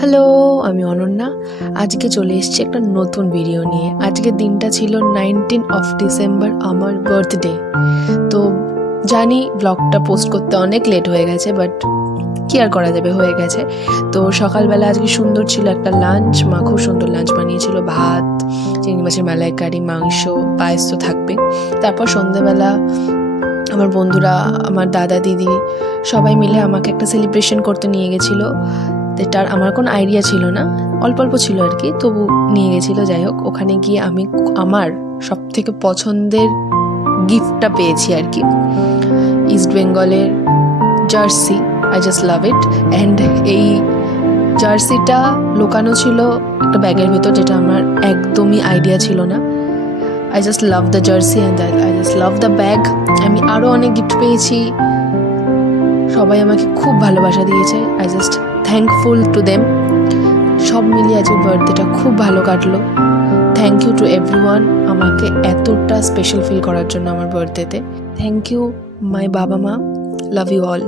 Hello, আমি অনন্যা। আজকে চলে এসেছি একটা নতুন ভিডিও নিয়ে। আজকের দিনটা ছিল 19 ডিসেম্বর, আমার বার্থডে। তো জানি ব্লগটা পোস্ট করতে অনেক লেট হয়ে গেছে, বাট কি আর করা যাবে, হয়ে গেছে। তো সকালবেলা আজকে সুন্দর ছিল একটা লাঞ্চ, মা খুব সুন্দর লাঞ্চ বানিয়েছিল, ভাত, চিংড়ি মাছের মালাইকারি, মাংস, পায়েস তো থাকবে। তারপর সন্ধেবেলা আমার বন্ধুরা, আমার দাদা দিদি সবাই মিলে আমাকে একটা সেলিব্রেশন করতে নিয়ে গেছিলো। এটার আমার কোনো আইডিয়া ছিল না, অল্প অল্প ছিল আর কি, তবু নিয়ে গেছিলো। যাই হোক, ওখানে গিয়ে আমি আমার সব থেকে পছন্দের গিফটটা পেয়েছি আর কি, ইস্ট বেঙ্গলের jersey. I just love it. And এই জার্সিটা লুকানো ছিল একটা ব্যাগের ভেতর, যেটা আমার একদমই আইডিয়া ছিল না। I just love the jersey and I just love the bag. আমি আরও অনেক গিফট পেয়েছি, সবাই আমাকে খুব ভালোবাসা দিয়েছে। I just thankful to them. সব মিলিয়ে আজকে বার্থডেটা খুব ভালো কাটলো। থ্যাংক ইউ টু এভরিওয়ান আমাকে এতটা স্পেশাল ফিল করার জন্য আমার বার্থডেতে। থ্যাংক ইউ মাই বাবা মা, লাভ ইউ অল।